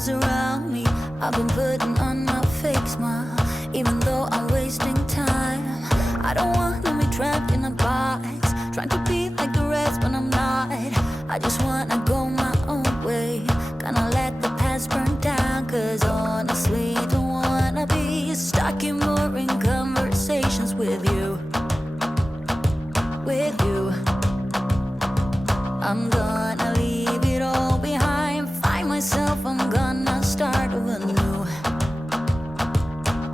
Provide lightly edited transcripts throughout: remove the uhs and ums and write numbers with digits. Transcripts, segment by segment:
illusions around me. I've been putting on my fake smile, even though I'm wasting time. I don't wanna be trapped in a box, trying to be like the rest when I'm not. I just wanna go my own way, gonna let the past burn down. Cause honestly, don't wanna be stuck in boring conversations with you. With you, I'm gonna leave it all behind, find myself, I'm gonna start over new.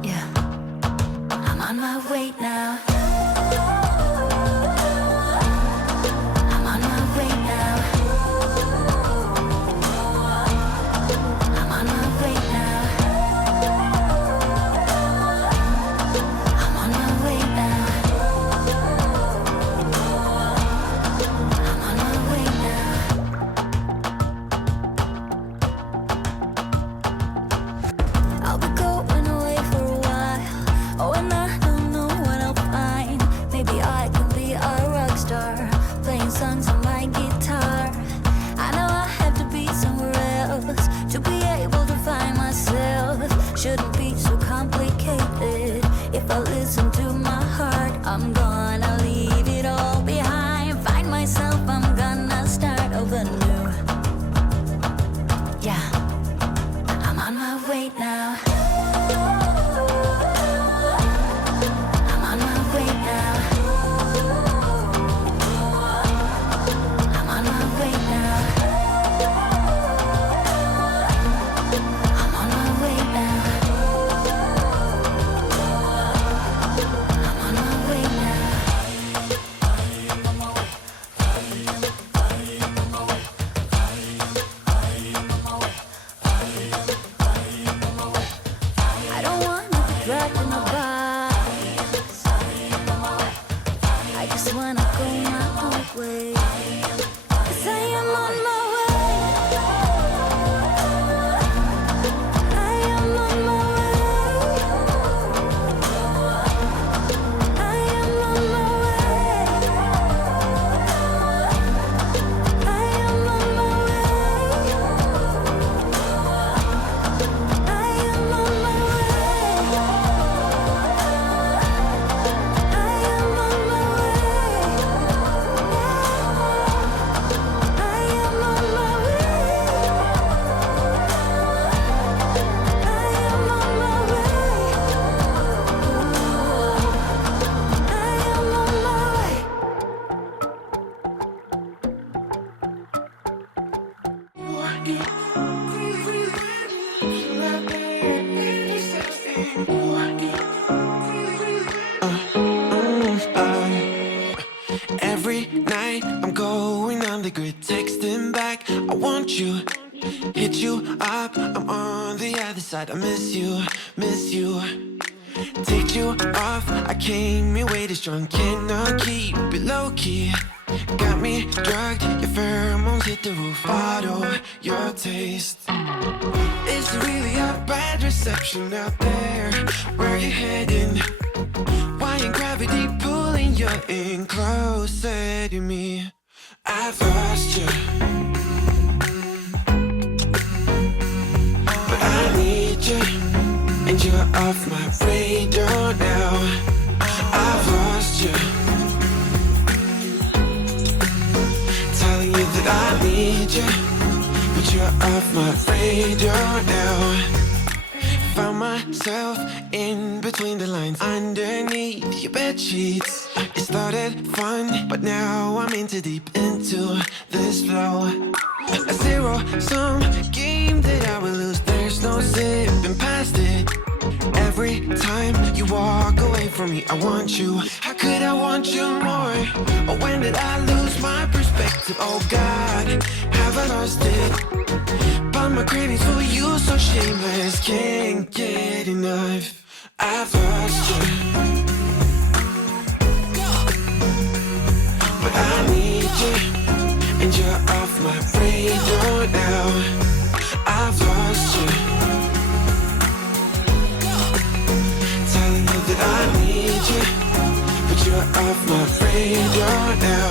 Yeah, I'm on my way now. I'm on my way now. I'm on my way now. I'm on my way now. I'm on my way now. I'll be going away for a while. Oh, and I don't know what I'll find. Maybe I can be a rock star, playing songs on my guitar. I know I have to be somewhere else to be able to find myself. Shouldn't be so complicated if I listen to my heart. I'm gonna leave it all behind, find myself, I'm gonna start over new. Yeah, I'm on my way now. I'm on my way now. I'm on my way now. I'm on my way now. I'm on my way now. I don't wanna be trapped in a box. I just wanna go my own way. 'Cause I am on my way. I am on my way. I am on my way. I am on my way. I am on my way. I am on my Every night I'm going on the grid, texting back, I want you. Hit you up, I'm on the other side. I miss you, miss you. Take you off, I came here way too strong. Cannot keep it low key. Got me drugged, your pheromones hit the roof. Bottle your taste. It's really a bad reception out there. Where you heading? Why ain't gravity pulling you in closer to me? I've lost you, but I need you, and you're off my radar now. I've lost you, telling you that I need you, but you're off my radar now. Found myself in between the lines, underneath your bed sheets. It started fun, but now I'm in too deep into this flow. A zero-sum game that I will lose. There's no zipping past it. Every time you walk away from me, I want you. How could I want you more? Or when did I lose my perspective? Oh God, have I lost it? But my cravings for you so shameless, can't get enough. I've lost you, but I need you, and you're off my radar now. I've lost you, telling you that I need you, but you're off my radar now.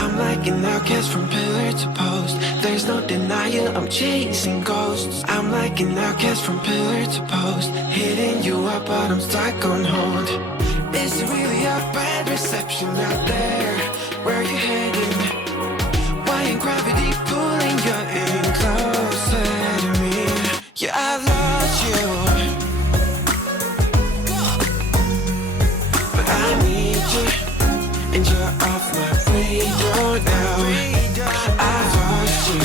I'm like an outcast from pillar to post. There's no denial, I'm chasing ghosts. I'm like an outcast from pillar to post, hitting you up but I'm stuck on hold. Is it really a bad reception out there? Where are you heading? Why ain't gravity pulling you in closer to me? Yeah, I lost you, but I need you, and you're off my radar now. I lost you,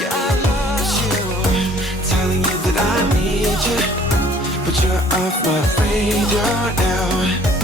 yeah, I lost you, telling you that I need you, but you're off my radar now.